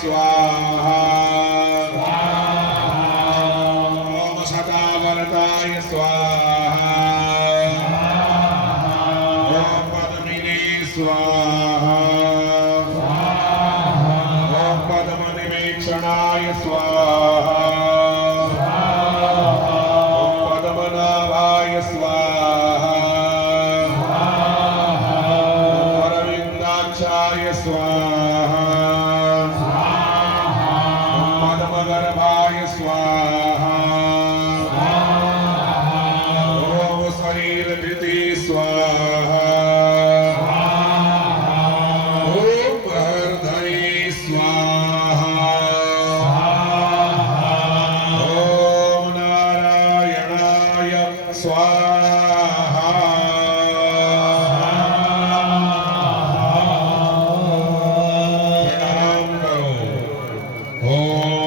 स्वाहा ओम सदावरताय स्वाहा ओम पद्मिने स्वाहा ओम पद्मनिवेक्षणाय स्वाहा ओम पद्मनाभाय स्वाहा ओम अरविन्दाक्षाय स्वाहा ओम पद्मगर्भाय स्वाहा ओम शरीरधृते स्वाहा ओम हरधरे स्वाहा ओम नारायणाय स्वाहा प्रणाम करो। ओम